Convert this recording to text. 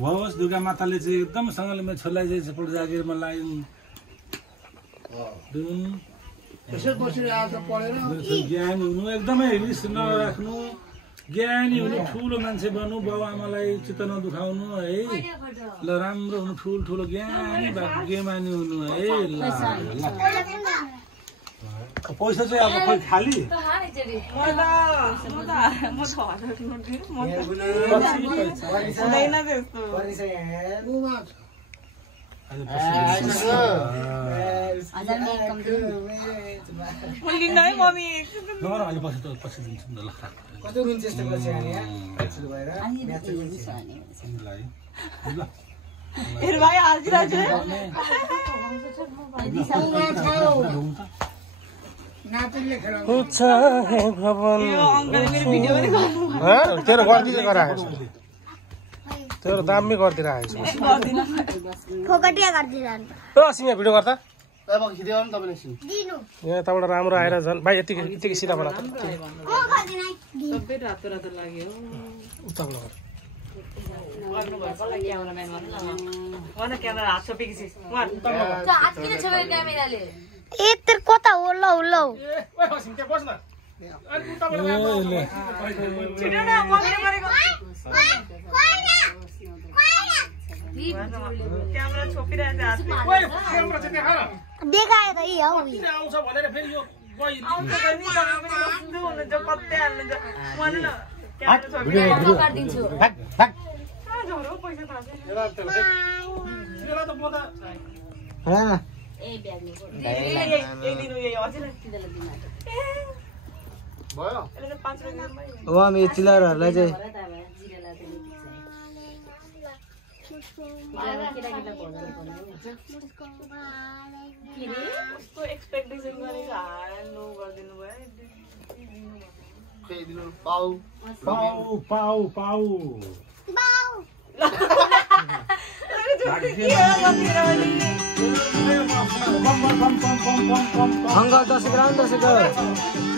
होस् दुर्गा माताले चाहिँ एकदमसँगले मेरो छोरीलाई चाहिँ सपोर्ट जागेर मलाई त्यसै बसिरहेको छ पढेर ज्ञानी हुनु एकदमै रिस नराख्नु ज्ञानी हुनु ठुलो मान्छे बन्नु बाउ आमालाई चित्त नदुखाउनु है ल राम्रो हुनु ठुलो ज्ञानी भाग्यमानी हुनु है ल पैसा चाहिँ अब खोइ खाली कस्तो रुन्छ यस्तो गर्छ तेरो गर्दिन्छ गराएछ तेरो दाममै गरिदिएर आएछ सिमे भिडियो गर्दा यहाँ तपाईँबाट राम्रो आएर झन् भाइ यतिकै सिधा बना कता उल्लो उल्लो देखाए त आउँछ भनेर फेरि यो चिल्लाहरूलाई चाहिँ अङ्कल 10 ग्राम 10 ग्राम